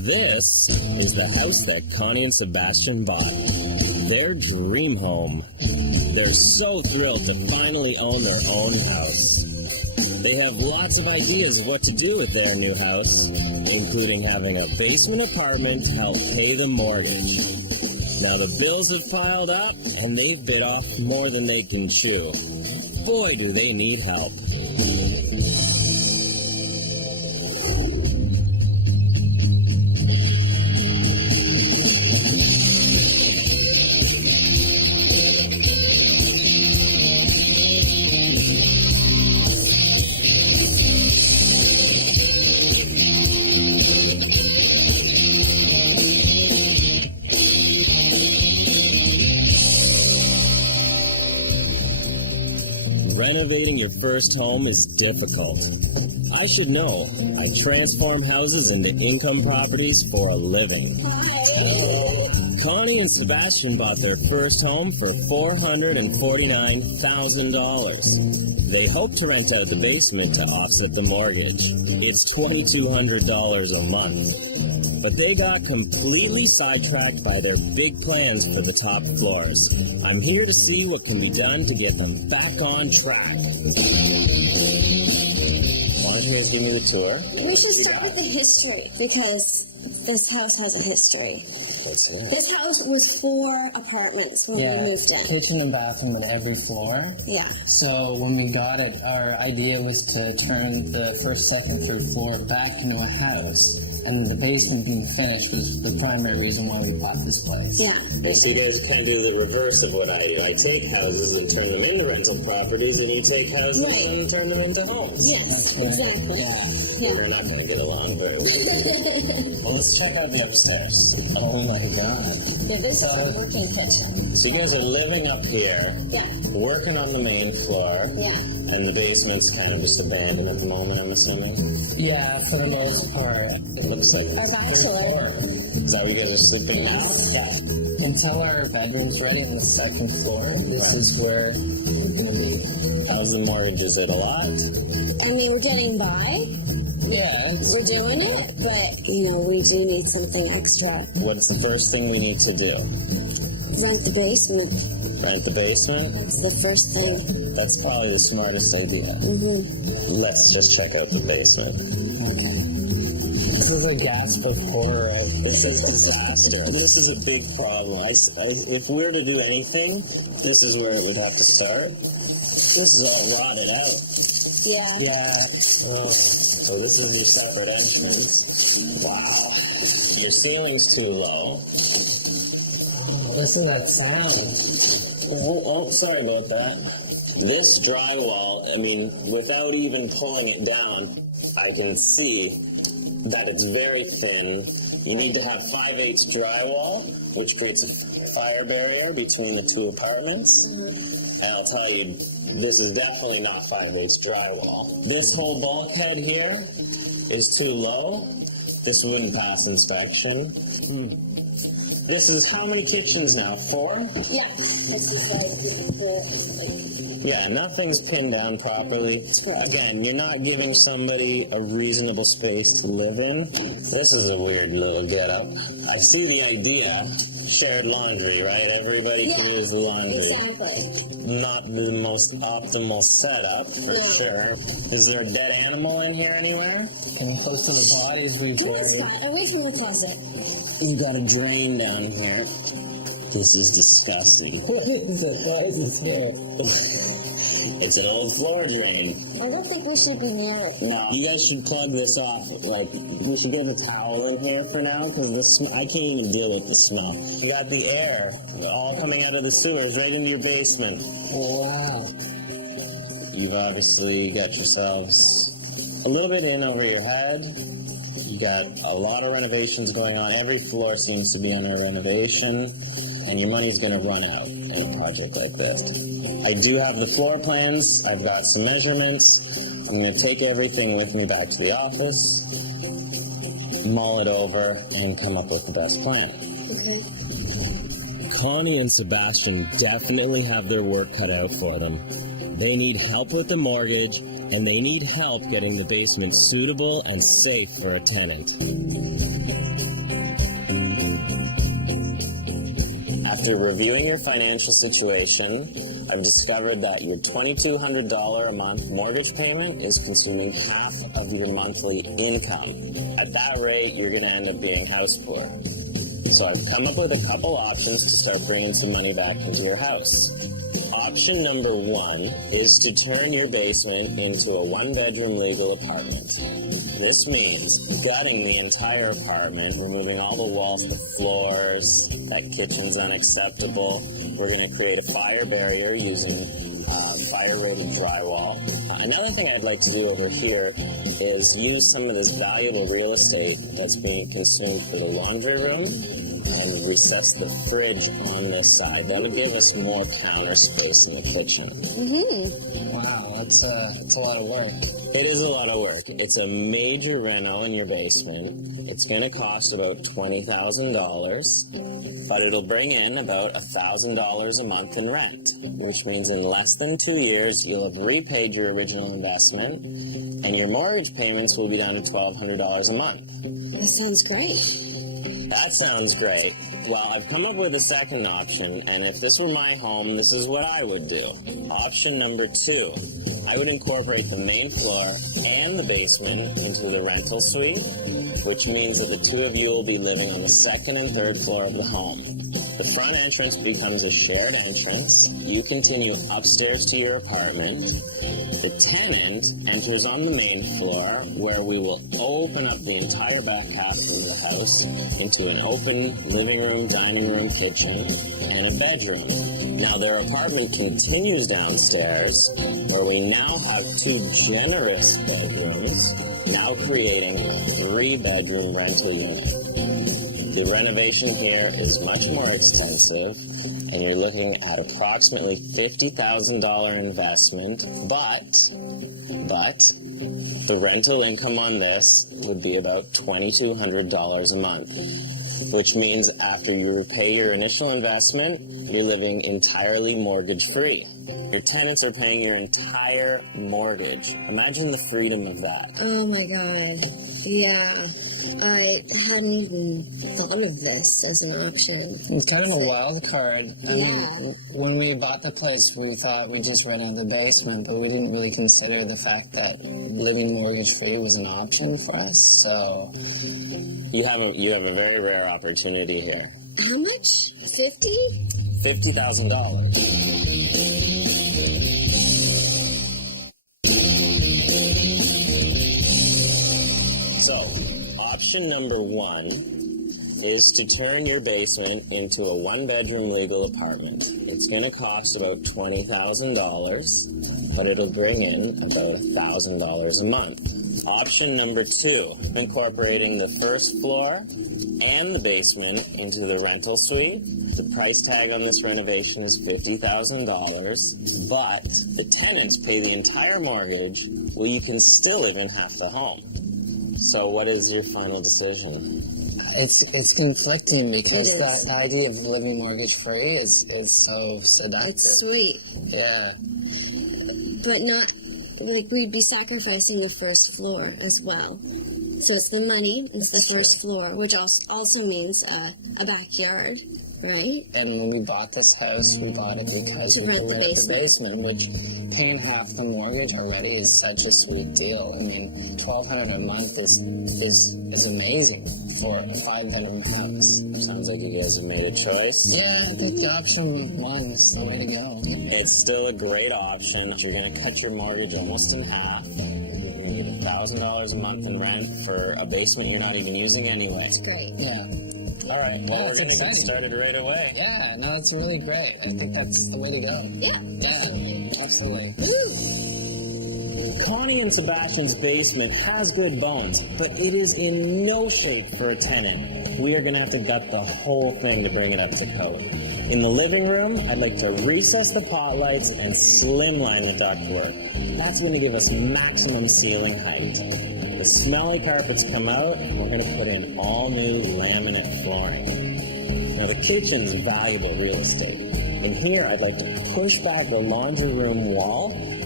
This is the house that Connie and Sebastian bought. Their dream home. They're so thrilled to finally own their own house. They have lots of ideas of what to do with their new house, including having a basement apartment to help pay the mortgage. Now the bills have piled up, and they've bit off more than they can chew. Boy, do they need help. Renovating your first home is difficult. I should know. I transform houses into income properties for a living. Connie and Sebastian bought their first home for $449,000. They hope to rent out the basement to offset the mortgage. It's $2,200 a month. But they got completely sidetracked by their big plans for the top floors. I'm here to see what can be done to get them back on track. Why don't you guys give me the tour? We should start with the history, because this house has a history. Let's hear it. This house was 4 apartments when we moved in. Kitchen and bathroom on every floor. Yeah. So when we got it, our idea was to turn the first, second, third floor back into a house. And then the basement being finished was the primary reason why we bought this place. Yeah. So you guys kind of do the reverse of what I do. I take houses and turn them into rental properties, and you take houses and turn them into homes. Yes, exactly. Yeah. We're not going to get along very well. Well, let's check out the upstairs. Oh my God. Yeah, this is a working kitchen. So you guys are living up here, working on the main floor, and the basement's kind of just abandoned at the moment, I'm assuming? Yeah, for the most part. It looks like Our bachelor. Is that where you guys are sleeping now? Yeah. Until our bedroom's ready on the second floor, this is where we're going to be. How's the mortgage? Is it a lot? I mean, we're getting by. Yeah. We're doing it, but, we do need something extra. What's the first thing we need to do? Rent the basement. Rent the basement? It's the first thing. That's probably the smartest idea. Let's just check out the basement. Okay. This is a gasp of horror. This is disaster. This is a big problem. If we're to do anything, this is where it would have to start. This is all rotted out. Yeah. Yeah. Oh, so this is your separate entrance. Wow. Your ceiling's too low. Listen to that sound. Oh, sorry about that. This drywall, without even pulling it down, I can see that it's very thin. You need to have 5/8 drywall, which creates a fire barrier between the 2 apartments. And I'll tell you, this is definitely not 5/8 drywall. This whole bulkhead here is too low. This wouldn't pass inspection. This is how many kitchens now? 4? Yeah. This is Yeah, nothing's pinned down properly. Again, you're not giving somebody a reasonable space to live in. This is a weird little getup. I see the idea. Shared laundry, right? Everybody can use the laundry. Exactly. Not the most optimal setup, for sure. Is there a dead animal in here anywhere? And close to the bodies we've Come on, Scott. Away from the closet. You got a drain down here. This is disgusting. What is it? Why is this here? It's an old floor drain. I don't think we should be near it. No. You guys should plug this off. We should get a towel in here for now, because I can't even deal with the smell. You got the air all coming out of the sewers right into your basement. Wow. You've obviously got yourselves a little bit in over your head. You got a lot of renovations going on. Every floor seems to be under renovation, and your money's going to run out in a project like this. I do have the floor plans. I've got some measurements. I'm going to take everything with me back to the office, mull it over, and come up with the best plan. Okay. Connie and Sebastian definitely have their work cut out for them. They need help with the mortgage, and they need help getting the basement suitable and safe for a tenant. After reviewing your financial situation, I've discovered that your $2,200 a month mortgage payment is consuming half of your monthly income. At that rate, you're going to end up being house poor. So I've come up with a couple options to start bringing some money back into your house. Option number one is to turn your basement into a one-bedroom legal apartment. This means gutting the entire apartment, removing all the walls, the floors. That kitchen's unacceptable. We're going to create a fire barrier using fire-rated drywall. Another thing I'd like to do over here is use some of this valuable real estate that's being consumed for the laundry room and recess the fridge on this side. That'll give us more counter space in the kitchen. Wow, that's a lot of work. It is a lot of work. It's a major reno in your basement. It's going to cost about $20,000, but it'll bring in about $1,000 a month in rent, which means in less than 2 years, you'll have repaid your original investment, and your mortgage payments will be down to $1,200 a month. That sounds great. That sounds great. Well, I've come up with a second option, and if this were my home, this is what I would do. Option number two, I would incorporate the main floor and the basement into the rental suite, which means that the two of you will be living on the second and third floor of the home. The front entrance becomes a shared entrance. You continue upstairs to your apartment. The tenant enters on the main floor, where we will open up the entire back half of the house into an open living room, dining room, kitchen, and a bedroom. Now, their apartment continues downstairs, where we now have 2 generous bedrooms, now creating a 3-bedroom rental unit. The renovation here is much more extensive, and you're looking at approximately $50,000 investment, but the rental income on this would be about $2,200 a month, which means after you repay your initial investment, you're living entirely mortgage-free. Your tenants are paying your entire mortgage. Imagine the freedom of that. Oh my god. Yeah. I hadn't even thought of this as an option. It's kind of a wild card. I mean, when we bought the place, we thought we just rent out the basement, but we didn't really consider the fact that living mortgage-free was an option for us, so... You have a very rare opportunity here. How much? 50? $50,000. So, option number one is to turn your basement into a one-bedroom legal apartment. It's going to cost about $20,000, but it'll bring in about $1,000 a month. Option number two, incorporating the first floor and the basement into the rental suite. The price tag on this renovation is $50,000, but the tenants pay the entire mortgage, well, you can still live in half the home. So what is your final decision? It's conflicting because the idea of living mortgage-free is so seductive. It's sweet. Yeah. But not... Like, we'd be sacrificing the first floor as well. So it's the money, it's the first floor, which also means a backyard, right? And when we bought this house, we bought it because we could rent the basement, which paying half the mortgage already is such a sweet deal. I mean, $1,200 a month is amazing for a 5-bedroom house. Sounds like you guys have made a choice. Yeah, I think the option one is the way to go. It's still a great option. You're going to cut your mortgage almost in half. You're going to get $1,000 a month in rent for a basement you're not even using anyway. That's great. Yeah. All right, well, we're going to get started right away. Yeah, no, that's really great. I think that's the way to go. Yeah. Absolutely. Woo! Connie and Sebastian's basement has good bones, but it is in no shape for a tenant. We are going to have to gut the whole thing to bring it up to code. In the living room, I'd like to recess the pot lights and slimline the ductwork. That's going to give us maximum ceiling height. The smelly carpets come out, and we're going to put in all new laminate flooring. Now, the kitchen's valuable real estate. In here, I'd like to push back the laundry room wall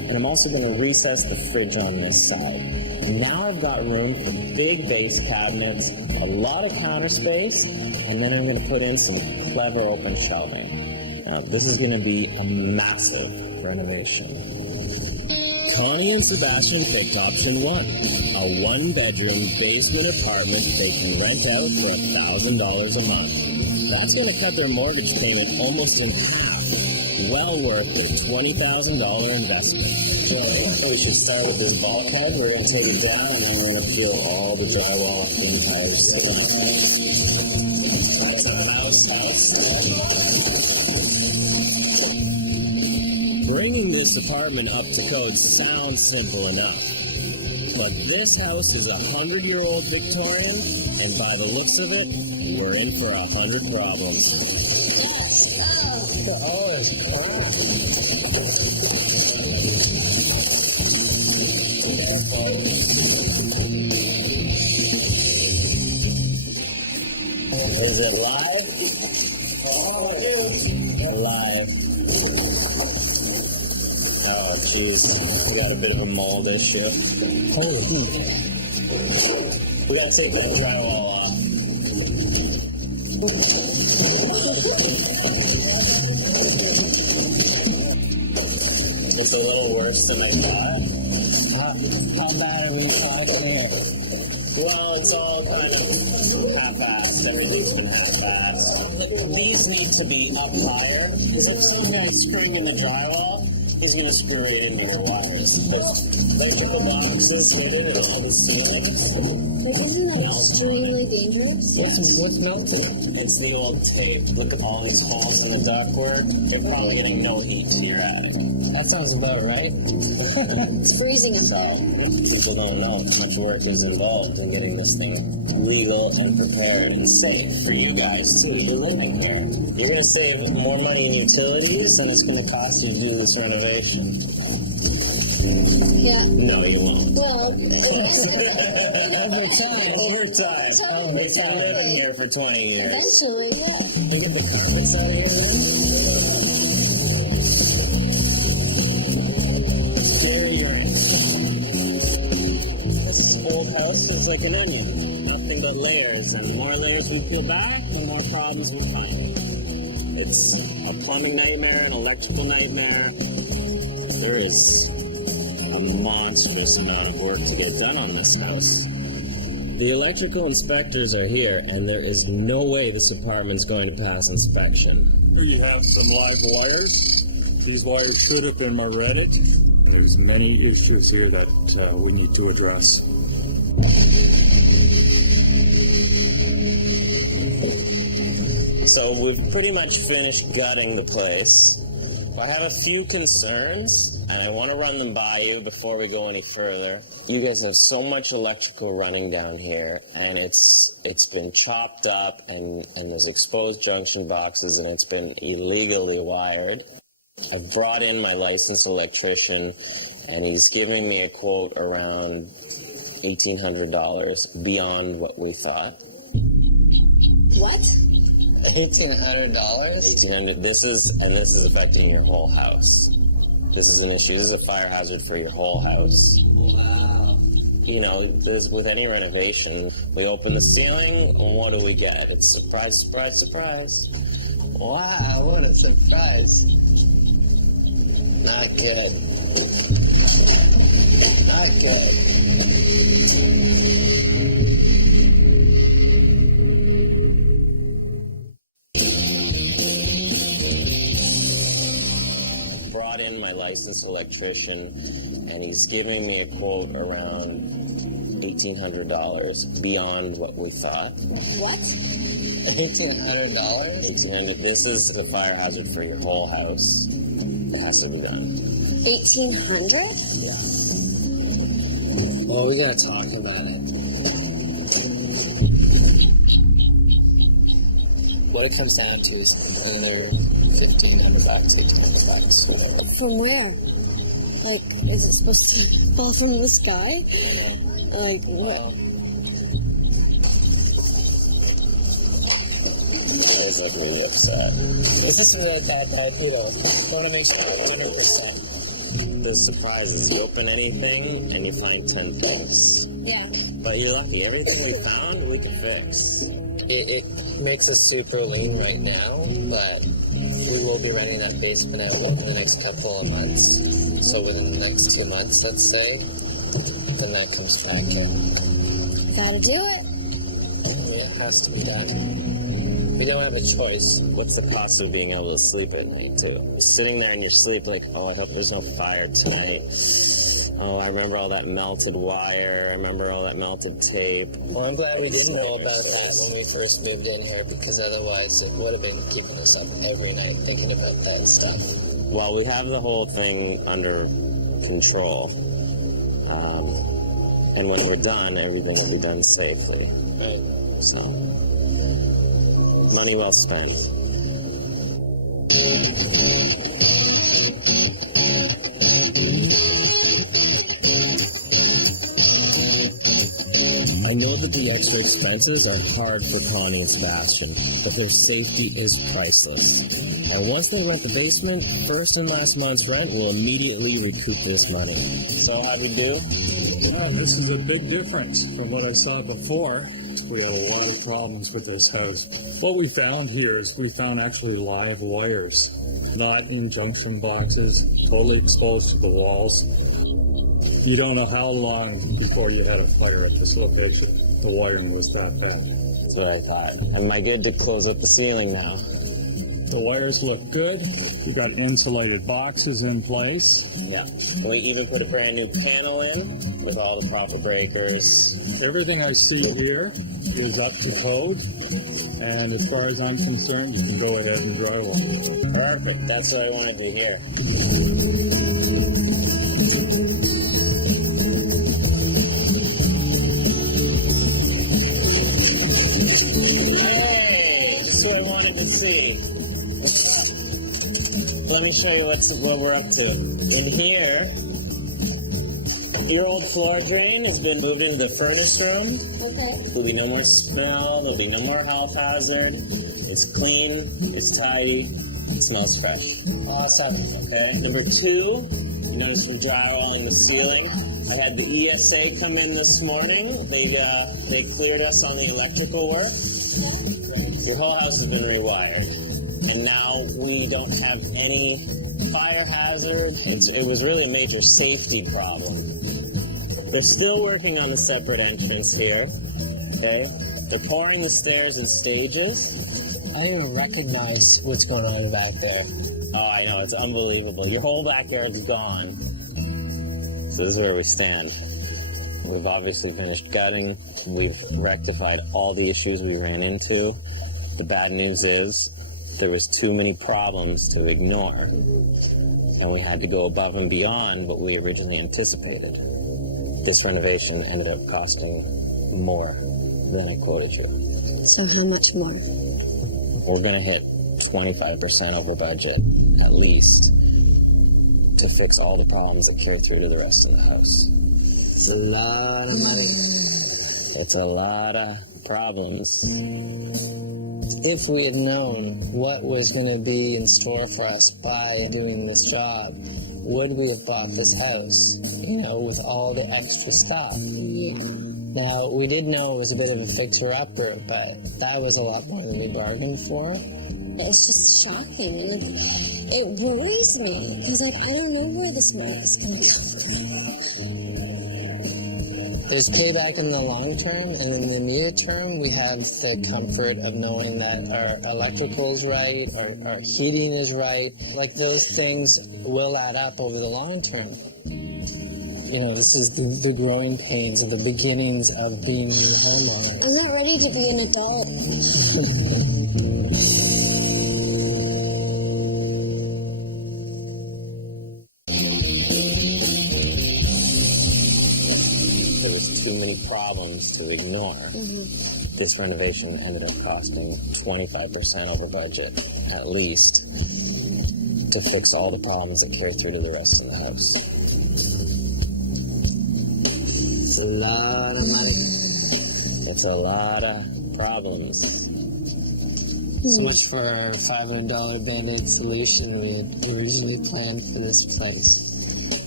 and I'm also going to recess the fridge on this side. And now I've got room for big base cabinets, a lot of counter space, and then I'm going to put in some clever open shelving. Now, this is going to be a massive renovation. Connie and Sebastian picked option 1, a one-bedroom basement apartment they can rent out for $1,000 a month. That's going to cut their mortgage payment almost in half. Well worth a $20,000 investment. We should start with this bulkhead. We're going to take it down, and then we're going to peel all the drywall off the entire ceiling. It's a mouse house. Bringing this apartment up to code sounds simple enough. But this house is a 100-year-old Victorian, and by the looks of it, we're in for 100 problems. Oh, it's crap. Is it live? Live. Oh, jeez. We got a bit of a mold issue. Holy heat. We got to take that drywall off. It's a little worse than I thought. How bad are we talking here? Well, it's all kind of half-assed. Everything's been half-assed. These need to be up higher, because if some guy's screwing in the drywall, he's going to screw right into your wires. There's electrical boxes hidden in all the ceilings. But isn't that extremely dangerous? What's melting? It's the old tape. Look at all these holes in the ductwork. They're probably getting no heat to your attic. That sounds about right. It's freezing up So, people don't know how much work is involved in getting this thing legal and prepared and safe for you guys, too. You're living here. You're going to save more money in utilities than it's going to cost you to do this renovation. Yeah. No, you won't. Well, Over time. It's been living here for 20 years. eventually, yeah. You get the carpets out of here then? This old house is like an onion. Nothing but layers. And the more layers we peel back, the more problems we find. It's a plumbing nightmare, an electrical nightmare. There is a monstrous amount of work to get done on this house. The electrical inspectors are here, and there is no way this apartment's going to pass inspection. Here you have some live wires. These wires should have been Moretic. There's many issues here that we need to address. So we've pretty much finished gutting the place. I have a few concerns, and I want to run them by you before we go any further. You guys have so much electrical running down here, and it's been chopped up, and there's exposed junction boxes, and it's been illegally wired. I've brought in my licensed electrician, and he's giving me a quote around $1,800 beyond what we thought. What? $1,800? $1,800. This is affecting your whole house. This is an issue. This is a fire hazard for your whole house. Wow. You know, with any renovation, we open the ceiling, and what do we get? It's surprise, surprise, surprise. Wow, what a surprise. Not good. Not good. Brought in my licensed electrician, and he's giving me a quote around $1,800 beyond what we thought. What? $1,800? $1,800. This is a fire hazard for your whole house. It has to be done. 1,800? Well, we gotta talk about it. What it comes down to is another $1,500, $1,800, whatever. From where? Like, is it supposed to fall from the sky? Yeah. Like, what? Well, he's like really upset. Is this that, you know, want to make sure 100%? the surprises. You open anything and you find 10 things. Yeah. But you're lucky. Everything we found, we can fix. It makes us super lean right now, but we will be renting that basement out in the next couple of months. So within the next 2 months, let's say, then that comes back in. Gotta do it. It has to be done. We don't have a choice. What's the cost of being able to sleep at night, too? Sitting there in your sleep like, oh, I hope there's no fire tonight. Oh, I remember all that melted wire. I remember all that melted tape. Well, I'm glad we didn't know about that when we first moved in here, because otherwise it would have been keeping us up every night thinking about that stuff. Well, we have the whole thing under control. And when we're done, everything will be done safely. Right. So, money well spent. I know that the extra expenses are hard for Connie and Sebastian, but their safety is priceless. And once they rent the basement, first and last month's rent will immediately recoup this money. So how'd we do? Yeah, this is a big difference from what I saw before. We had a lot of problems with this house. What we found here is we found actually live wires, not in junction boxes, totally exposed to the walls. You don't know how long before you had a fire at this location. The wiring was that bad. That's what I thought. Am I good to close up the ceiling now? The wires look good. We got insulated boxes in place. Yeah. We even put a brand new panel in with all the proper breakers. Everything I see here is up to code. And as far as I'm concerned, you can go ahead and drywall. Perfect. That's what I want to do here. Hey, this is what I wanted to see. Let me show you what we're up to. In here, your old floor drain has been moved into the furnace room. Okay. There'll be no more smell. There'll be no more health hazard. It's clean. It's tidy. It smells fresh. Awesome. Okay. Number 2, you notice from drywalling the ceiling. I had the ESA come in this morning. They cleared us on the electrical work. Your whole house has been rewired. And now we don't have any fire hazard. It was really a major safety problem. They're still working on the separate entrance here. Okay? They're pouring the stairs in stages. I don't even recognize what's going on back there. Oh, I know. It's unbelievable. Your whole backyard's gone. So this is where we stand. We've obviously finished gutting. We've rectified all the issues we ran into. The bad news is there was too many problems to ignore, and we had to go above and beyond what we originally anticipated. This renovation ended up costing more than I quoted you. So how much more? We're going to hit 25% over budget, at least, to fix all the problems that carry through to the rest of the house. It's a lot of money. It's a lot of problems. If we had known what was going to be in store for us by doing this job, would we have bought this house, with all the extra stuff? Yeah. Now, we did know it was a bit of a fixer-upper, but that was a lot more than we bargained for. It's just shocking. And, it worries me because, I don't know where this money is going to be. There's payback in the long term, and in the near term, we have the comfort of knowing that our electrical is right, our heating is right. Like, those things will add up over the long term. This is the growing pains of the beginnings of being new homeowners. I'm not ready to be an adult. Too many problems to ignore. This renovation ended up costing 25% over budget, at least, to fix all the problems that carry through to the rest of the house. It's a lot of money. It's a lot of problems. So much for our $500 Band-Aid solution we had originally planned for this place.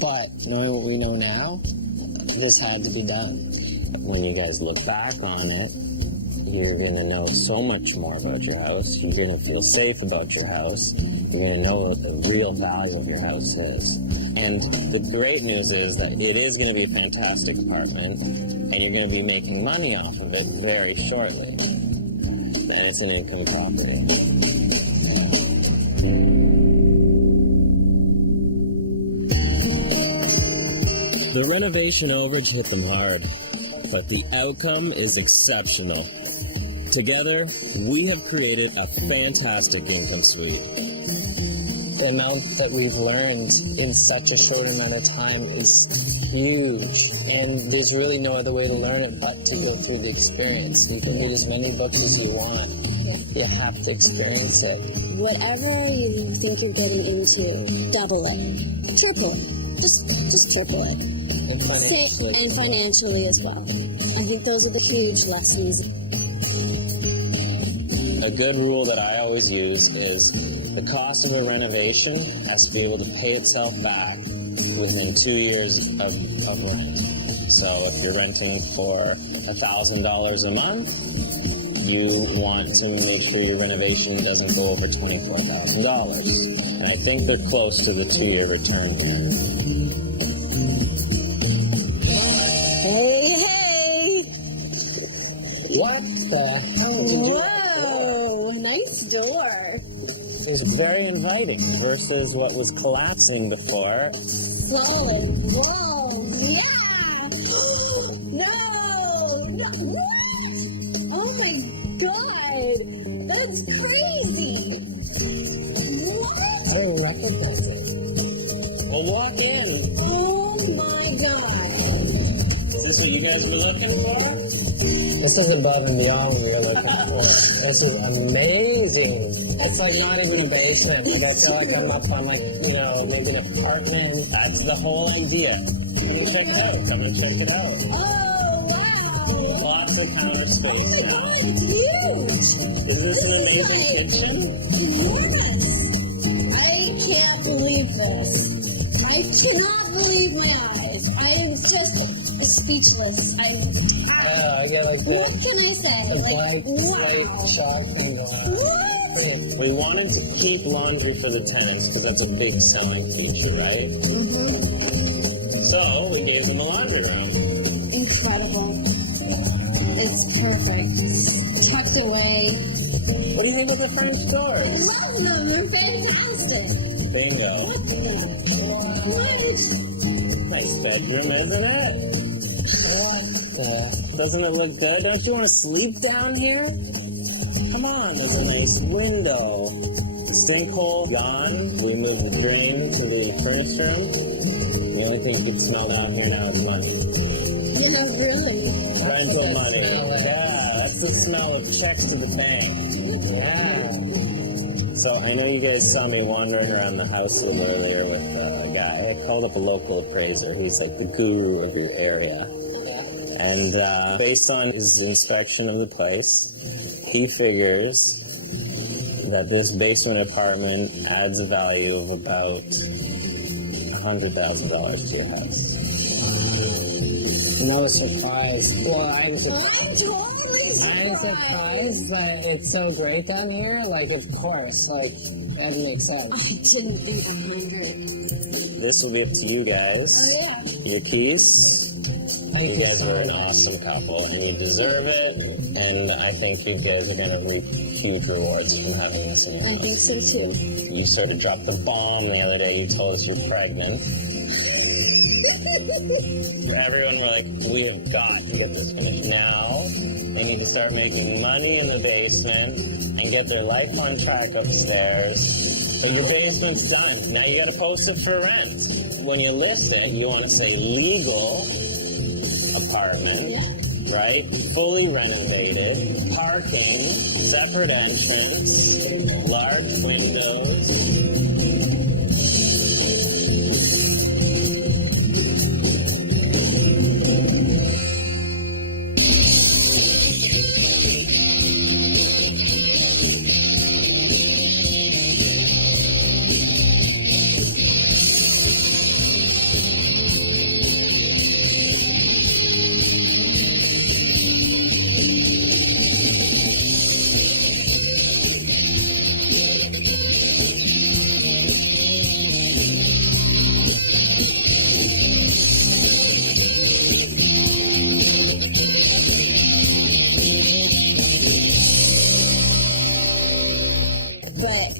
But knowing what we know now, this had to be done. When you guys look back on it, you're going to know so much more about your house. You're going to feel safe about your house. You're going to know what the real value of your house is. And the great news is that it is going to be a fantastic apartment, and you're going to be making money off of it very shortly. And it's an income property. The renovation overage hit them hard, but the outcome is exceptional. Together, we have created a fantastic income suite. The amount that we've learned in such a short amount of time is huge, and there's really no other way to learn it but to go through the experience. You can read as many books as you want. You have to experience it. Whatever you think you're getting into, double it, triple it, just triple it. And financially as well. I think those are the huge lessons. A good rule that I always use is the cost of a renovation has to be able to pay itself back within 2 years of rent. So if you're renting for $1,000 a month, you want to make sure your renovation doesn't go over $24,000. And I think they're close to the 2-year return here. Hey! What the hell did you Whoa! Nice door. It's very inviting versus what was collapsing before. Solid walls. Yeah! No! What? Oh my god! That's crazy! What? I don't recognize it. Well, walk in. Oh my god! Is this what you guys were looking for? This is above and beyond what we were looking for. This is amazing. It's like not even a basement. Like I feel like I'm up on maybe an apartment. That's the whole idea. Come and check it out. Come and check it out. Oh wow! Lots of counter space Oh my now. god, it's huge! Is this an amazing kitchen? Enormous! I can't believe this. I cannot believe my eyes. I am just speechless. I get like What the can I say? blank slate Wow. shock thing going on. What? We wanted to keep laundry for the tenants because that's a big selling feature, right? So we gave them a laundry room. Incredible. It's perfect. It's tucked away. What do you think of the French I doors? love them. They're fantastic. Bingo. What? Nice bedroom, isn't it? What the? Doesn't it look good? Don't you want to sleep down here? Come on, there's a nice window. Sinkhole gone. We moved the drain to the furnace room. The only thing you can smell down here now is money. Yeah, really. Rental that money. smell is. Yeah, that's the smell of checks to the bank. Yeah. So I know you guys saw me wandering around the house a little earlier with a guy. I called up a local appraiser. He's like the guru of your area. And based on his inspection of the place, he figures that this basement apartment adds a value of about $100,000 to your house. No surprise. Well, I'm surprised. I'm totally I'm surprised that it's so great down here. Like, of course, like, that makes sense. I didn't think 100. This will be up to you guys. Oh, yeah. Your keys. Thank You guys so are an much. awesome couple, and you deserve it. And I think you guys are going to reap huge rewards from having this in your I house. think so too. You sort of dropped the bomb the other day. You told us you're pregnant. Everyone were like, we have got to get this finished. Now, they need to start making money in the basement and get their life on track upstairs. So your basement's done. Now you got to post it for rent. When you list it, you want to say legal apartment, right? Fully renovated, parking, separate entrance, large windows.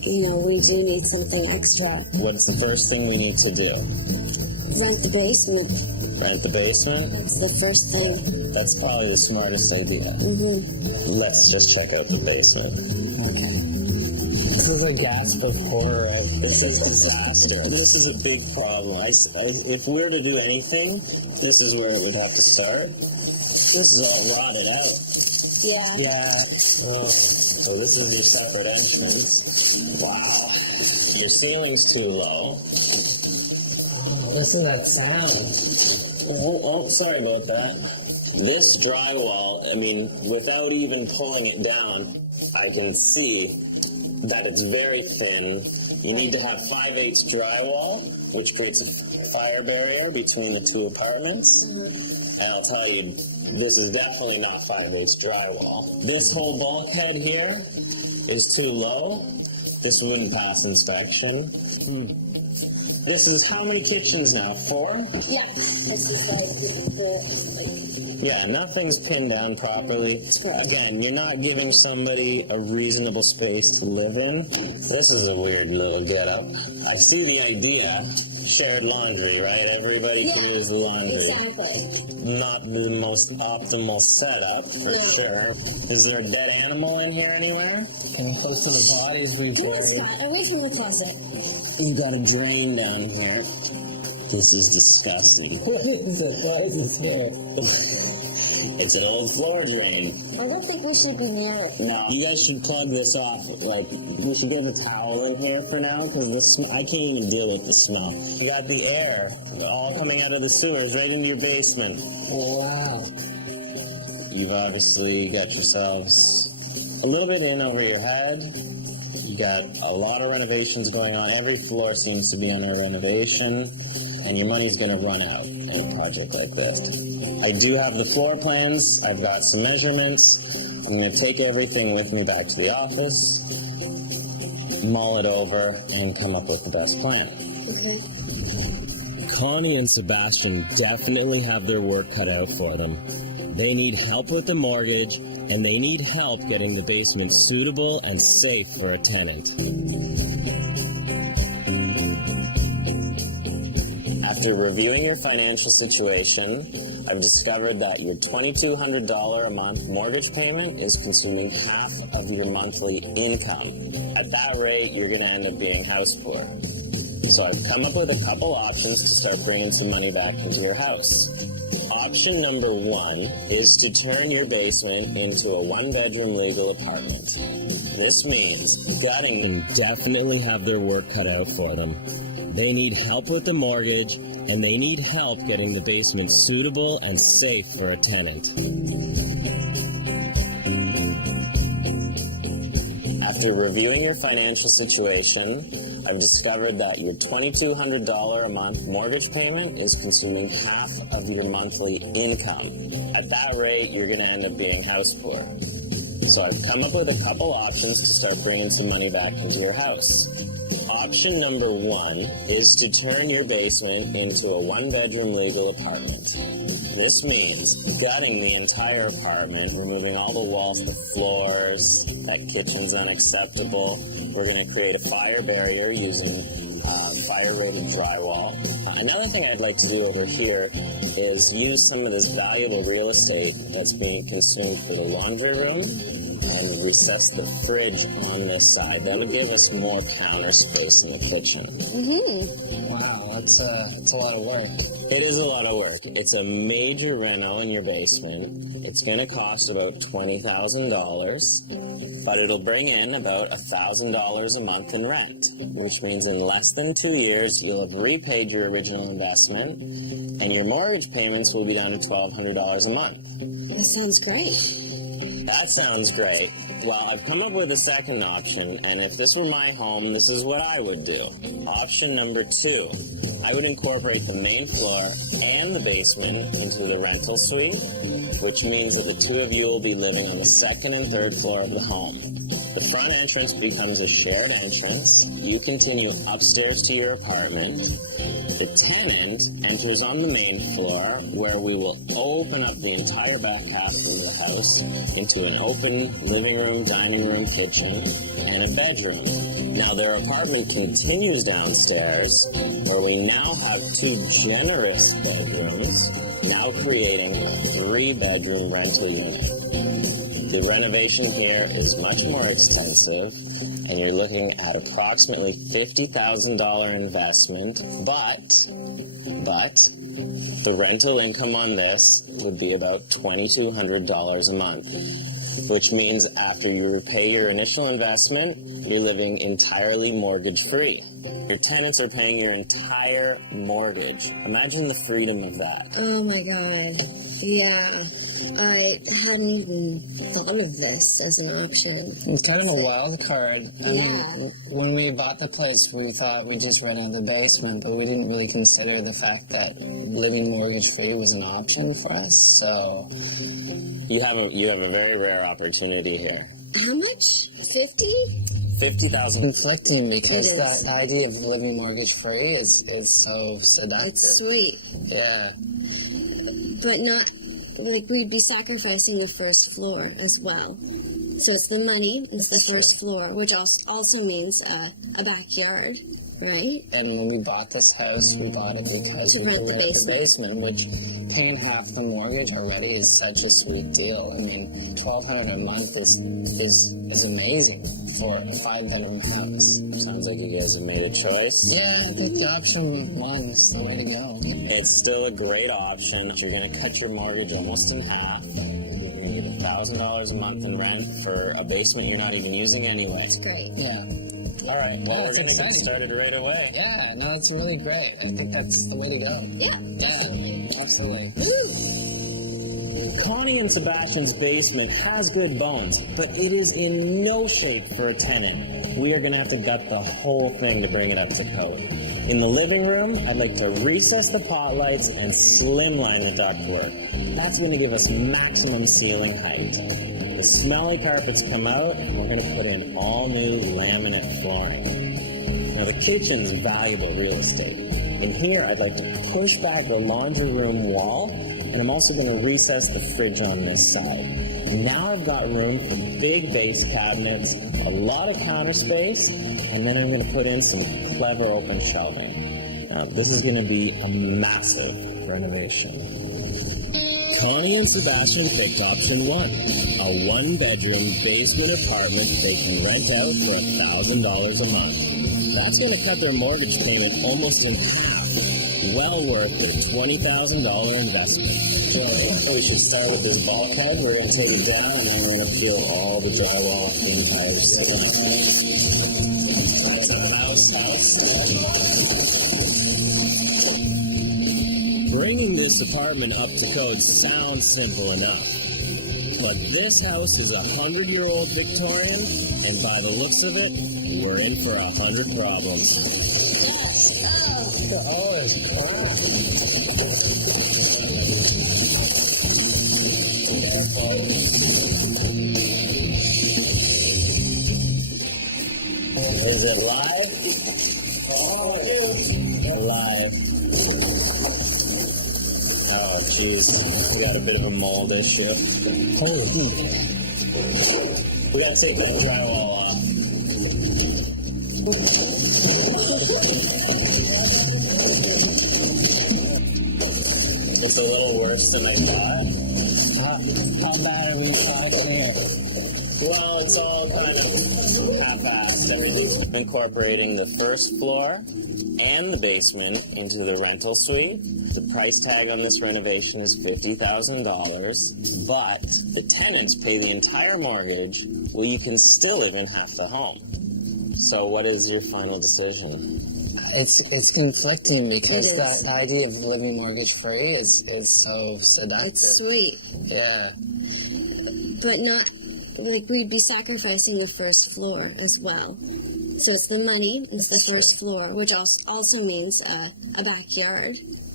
we do need something extra. What's the first thing we need to do? Rent the basement. Rent the basement? That's the first thing. That's probably the smartest idea. Let's just check out the basement. Okay. This is a gasp of horror. This is disaster. This is a big problem. If we're to do anything, this is where it would have to start. This is all rotted out. Yeah. Yeah. Oh. So this is your separate entrance. Wow. Your ceiling's too low. Listen to that sound. Oh, sorry about that. This drywall, without even pulling it down, I can see that it's very thin. You need to have 5/8 drywall, which creates a fire barrier between the two apartments. And I'll tell you, this is definitely not 5/8 drywall. This whole bulkhead here is too low. This wouldn't pass inspection. This is how many kitchens now? 4? Yeah. This is Yeah, nothing's pinned down properly. Again, you're not giving somebody a reasonable space to live in. This is a weird little getup. I see the idea. Shared laundry, right? Everybody can use the laundry. Exactly. Not the most optimal setup, for sure. Is there a dead animal in here anywhere? Getting close to the bodies we've Come on, buried. Scott. Away from the closet. You got a drain down here. This is disgusting. What is it? Why is this here? It's an old floor drain. I don't think we should be near it. No, you guys should plug this off. We should get a towel in here for now, because I can't even deal with the smell. You got the air all coming out of the sewers right into your basement. Wow. You've obviously got yourselves a little bit in over your head. You got a lot of renovations going on. Every floor seems to be under renovation, and your money's going to run out in a project like this. I do have the floor plans. I've got some measurements. I'm going to take everything with me back to the office, mull it over, and come up with the best plan. Okay. Connie and Sebastian definitely have their work cut out for them. They need help with the mortgage, and they need help getting the basement suitable and safe for a tenant. After reviewing your financial situation, I've discovered that your $2,200 a month mortgage payment is consuming half of your monthly income. At that rate, you're going to end up being house poor. So I've come up with a couple options to start bringing some money back into your house. Option number 1 is to turn your basement into a 1-bedroom legal apartment. This means gutting And definitely have their work cut out for them. They need help with the mortgage, and they need help getting the basement suitable and safe for a tenant. After reviewing your financial situation, I've discovered that your $2,200 a month mortgage payment is consuming half of your monthly income. At that rate, you're going to end up being house poor. So I've come up with a couple options to start bringing some money back into your house. Option number 1 is to turn your basement into a 1-bedroom legal apartment. This means gutting the entire apartment, removing all the walls, the floors. That kitchen's unacceptable. We're going to create a fire barrier using fire-rated drywall. Another thing I'd like to do over here is use some of this valuable real estate that's being consumed for the laundry room and recess the fridge on this side. That'll give us more counter space in the kitchen. Wow, that's a lot of work. It is a lot of work. It's a major reno in your basement. It's going to cost about $20,000, but it'll bring in about $1,000 a month in rent, which means in less than 2 years, you'll have repaid your original investment, and your mortgage payments will be down to $1,200 a month. That sounds great. That sounds great. Well, I've come up with a second option, and if this were my home, this is what I would do. Option number 2, I would incorporate the main floor and the basement into the rental suite, which means that the two of you will be living on the second and third floor of the home. The front entrance becomes a shared entrance. You continue upstairs to your apartment. The tenant enters on the main floor, where we will open up the entire back half of the house into an open living room, dining room, kitchen, and a bedroom. Now their apartment continues downstairs, where we now have two generous bedrooms, now creating a 3-bedroom rental unit. The renovation here is much more extensive, and you're looking at approximately $50,000 investment, but the rental income on this would be about $2,200 a month, which means after you repay your initial investment, you're living entirely mortgage-free. Your tenants are paying your entire mortgage. Imagine the freedom of that. Oh my god. Yeah. I hadn't even thought of this as an option. It's kind of a wild card. I Yeah. mean, when we bought the place, we thought we'd just rent out the basement, but we didn't really consider the fact that living mortgage-free was an option for us, so... You have a very rare opportunity here. How much? 50? $50,000. Conflicting, because It is. the idea of living mortgage-free is so seductive. It's sweet. Yeah. But not, like, we'd be sacrificing the first floor as well. So it's the money, it's the first floor, which also means a backyard, right? And when we bought this house, we bought it because To we rent could the rent the basement. basement, which paying half the mortgage already is such a sweet deal. I mean, $1,200 a month is amazing for a 5-bedroom house. Sounds like you guys have made a choice. Yeah, I think the option one is the way to go. It's still a great option. You're going to cut your mortgage almost in half. You're going to get $1,000 a month in rent for a basement you're not even using anyway. It's great. Yeah. All right, well, Yeah, we're it's going to get exciting. started right away. Yeah, no, it's really great. I think that's the way to go. Yeah. Yeah, absolutely. Connie and Sebastian's basement has good bones, but it is in no shape for a tenant. We are going to have to gut the whole thing to bring it up to code. In the living room, I'd like to recess the pot lights and slimline the ductwork. That's going to give us maximum ceiling height. The smelly carpets come out, and we're going to put in all new laminate flooring. Now the kitchen's valuable real estate. In here, I'd like to push back the laundry room wall, and I'm also going to recess the fridge on this side. Now I've got room for big base cabinets, a lot of counter space, and then I'm going to put in some clever open shelving. Now this is going to be a massive renovation. Connie and Sebastian picked option 1, a 1-bedroom basement apartment they can rent out for $1,000 a month. That's going to cut their mortgage payment almost in half. Well worth a $20,000 investment. We should start with this bulkhead. We're going to take it down, and then we're going to peel all the drywall in-house. Nice house. Bringing this apartment up to code sounds simple enough. But this house is a 100-year-old Victorian, and by the looks of it, we're in for 100 problems. Is it live? Live. Oh, jeez. We got a bit of a mold issue. We got to take that drywall off. It's a little worse than I thought. How bad are we talking here? Well, it's all kind of half-assed. I mean, we're incorporating the first floor and the basement into the rental suite. The price tag on this renovation is $50,000, but the tenants pay the entire mortgage, well, you can still live in half the home. So what is your final decision? It's conflicting because It is. the idea of living mortgage-free is so seductive. It's sweet. Yeah. But not, like, we'd be sacrificing the first floor as well. So it's the money, it's the first floor, which also means a backyard,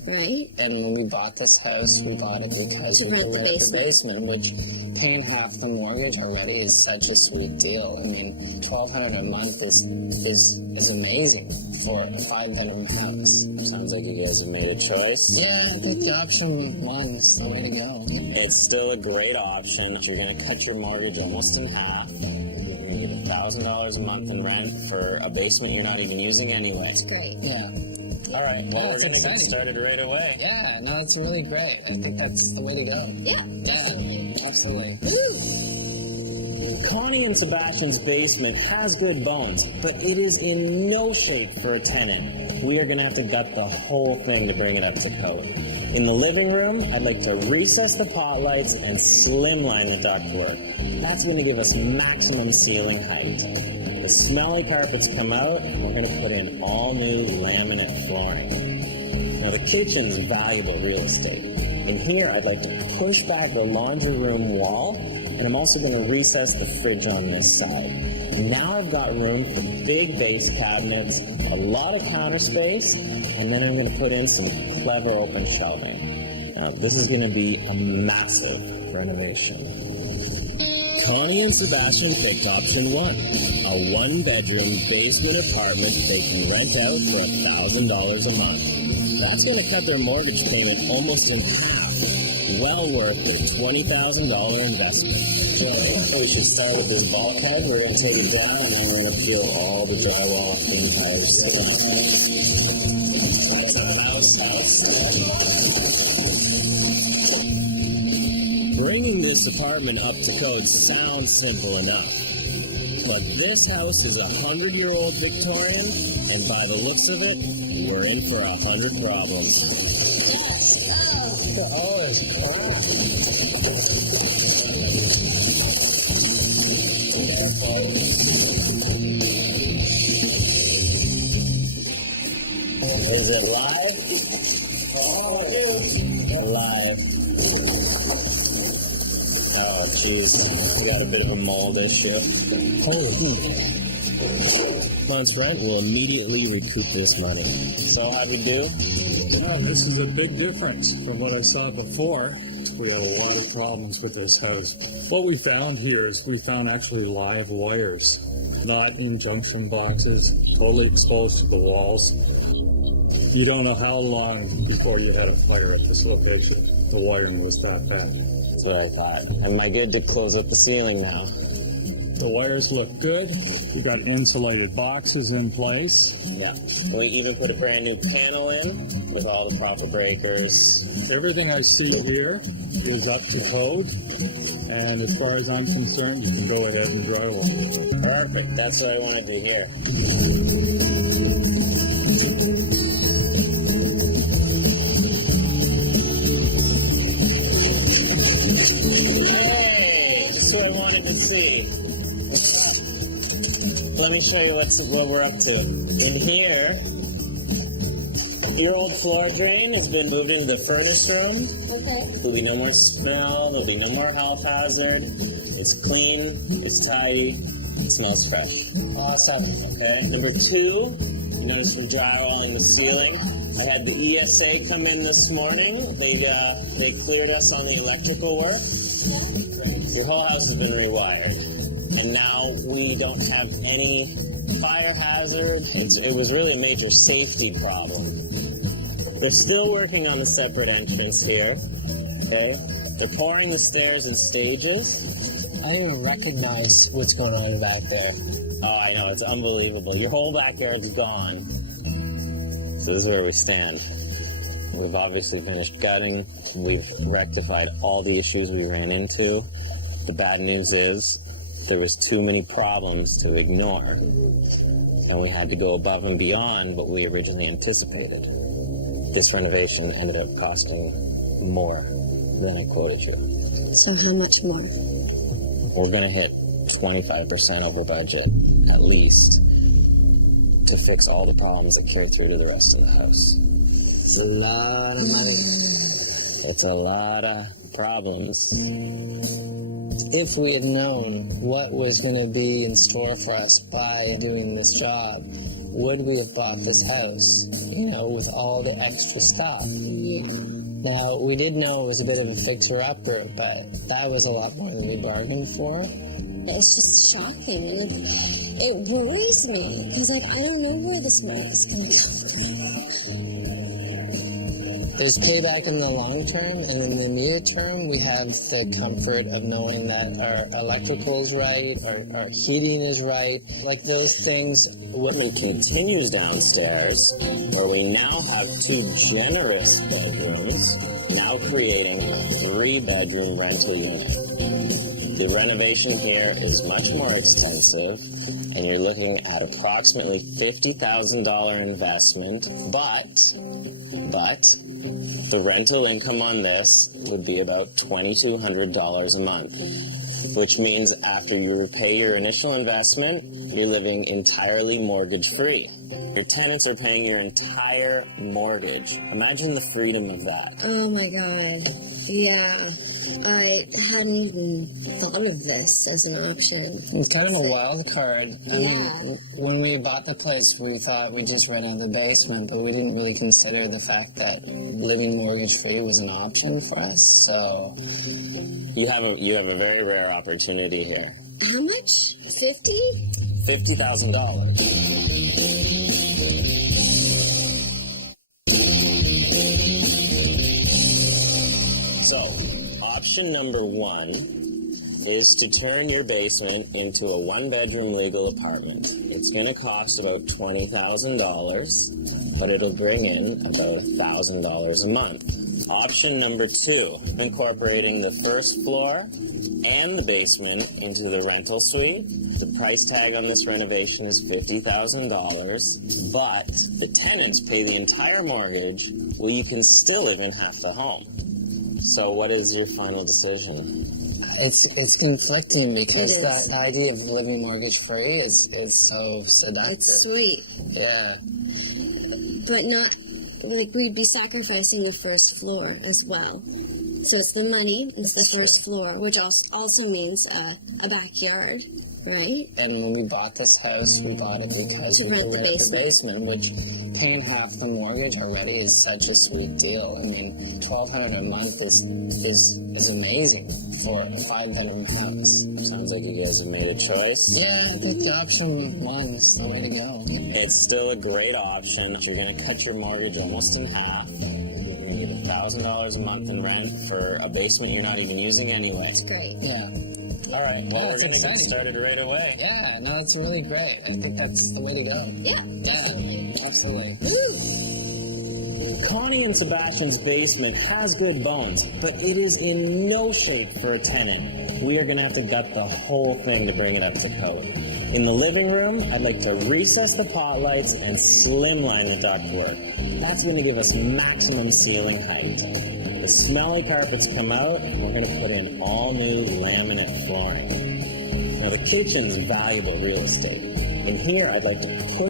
right? And when we bought this house, we bought it because To we rent could the rent the basement. basement, which paying half the mortgage already is such a sweet deal. I mean, $1,200 a month is amazing for a 5-bedroom house. Sounds like you guys have made a choice. Yeah, I think the option one is the way to go. It's still a great option. You're going to cut your mortgage almost in half. You're going to get $1,000 a month in rent for a basement you're not even using anyway. It's great. Yeah. All right, well, Yeah, we're it's going to get exciting. started right away. Yeah, no, it's really great. I think that's the way to go. Yeah. Yeah, absolutely. Connie and Sebastian's basement has good bones, but it is in no shape for a tenant. We are going to have to gut the whole thing to bring it up to code. In the living room, I'd like to recess the pot lights and slimline the ductwork. That's going to give us maximum ceiling height. The smelly carpets come out, and we're going to put in all new laminate flooring. Now, the kitchen's valuable real estate. In here, I'd like to push back the laundry room wall, and I'm also going to recess the fridge on this side. Now I've got room for big base cabinets, a lot of counter space, and then I'm going to put in some clever open shelving. Now, this is going to be a massive renovation. Connie and Sebastian picked option 1, a 1-bedroom basement apartment they can rent out for $1,000 a month. That's going to cut their mortgage payment almost in half. Well worth their $20,000 investment. We should start with this bulkhead. We're going to take it down, and then we're going to peel all the drywall in-house. It's a house. Bringing this apartment up to code sounds simple enough. But this house is a 100-year-old Victorian, and by the looks of it, we're in for 100 problems. Oh, it's Is it live? Live. Oh, jeez. We got a bit of a mold issue. Month's rent will immediately recoup this money. So how'd we do? Yeah, this is a big difference from what I saw before. We had a lot of problems with this house. What we found here is we found actually live wires, not in junction boxes, totally exposed to the walls. You don't know how long before you had a fire at this location. The wiring was that bad. That's what I thought. Am I good to close up the ceiling now? The wires look good. We got insulated boxes in place. Yeah. We even put a brand new panel in with all the proper breakers. Everything I see here is up to code. And as far as I'm concerned, you can go ahead and drywall. Perfect. That's what I wanted to hear. Hey, just what I wanted to see. Let me show you what we're up to. In here, your old floor drain has been moved into the furnace room. Okay. There'll be no more smell. There'll be no more health hazard. It's clean. It's tidy. It smells fresh. awesome. Okay. Number 2, you notice from drywalling the ceiling. I had the ESA come in this morning. They cleared us on the electrical work. Your whole house has been rewired, and now we don't have any fire hazard. It was really a major safety problem. They're still working on the separate entrance here. Okay. They're pouring the stairs in stages. I don't even recognize what's going on back there. Oh, I know, it's unbelievable. Your whole backyard's gone. So this is where we stand. We've obviously finished gutting. We've rectified all the issues we ran into. The bad news is there was too many problems to ignore, and we had to go above and beyond what we originally anticipated. This renovation ended up costing more than I quoted you. So how much more? We're going to hit 25% over budget, at least, to fix all the problems that carry through to the rest of the house. It's a lot of money. It's a lot of problems. If we had known what was going to be in store for us by doing this job, would we have bought this house, you know, with all the extra stuff? Yeah. Now, we did know it was a bit of a fixer-upper, but that was a lot more than we bargained for. It's just shocking. And, like, it worries me because, like, I don't know where this market's going to go. There's payback in the long term, and in the near term, we have the comfort of knowing that our electrical is right, our heating is right, like those things. Equipment continues downstairs, where we now have 2 generous bedrooms, now creating a 3-bedroom rental unit. The renovation here is much more extensive, and you're looking at approximately $50,000 investment, but the rental income on this would be about $2,200 a month, which means after you repay your initial investment, you're living entirely mortgage-free. Your tenants are paying your entire mortgage. Imagine the freedom of that. Oh my god. Yeah. I hadn't even thought of this as an option. It's kind of a wild card. I Yeah. mean, when we bought the place, we thought we just rent out the basement, but we didn't really consider the fact that living mortgage-free was an option for us, so... You have a very rare opportunity here. How much? 50? $50,000. So, option number 1 is to turn your basement into a 1-bedroom legal apartment. It's going to cost about $20,000, but it'll bring in about $1,000 a month. Option number 2, incorporating the first floor and the basement into the rental suite. The price tag on this renovation is $50,000, but the tenants pay the entire mortgage, well, you can still live in half the home. So what is your final decision? It's conflicting because It is. the idea of living mortgage-free is so seductive. It's sweet. Yeah. But not, like, we'd be sacrificing the first floor as well. So it's the money, it's the first floor, which also means a backyard, right? And when we bought this house, we bought it because To we rent could the rent the basement. basement, which paying half the mortgage already is such a sweet deal. I mean, $1,200 a month is amazing for a 5-bedroom house. Sounds like you guys have made a choice. Yeah, I think the option 1 is the way to go. It's still a great option. You're going to cut your mortgage almost in half. You're going to get $1,000 a month in rent for a basement you're not even using anyway. It's great. Yeah. All right, well, Yeah, we're it's going to get exciting. started right away. Yeah, no, that's really great. I think that's the way to go. Yeah. Yeah, absolutely. Connie and Sebastian's basement has good bones, but it is in no shape for a tenant. We are going to have to gut the whole thing to bring it up to code. In the living room, I'd like to recess the pot lights and slimline the ductwork. That's going to give us maximum ceiling height. The smelly carpets come out, and we're going to put in all new laminate flooring. Now, the kitchen's valuable real estate. In here, I'd like to put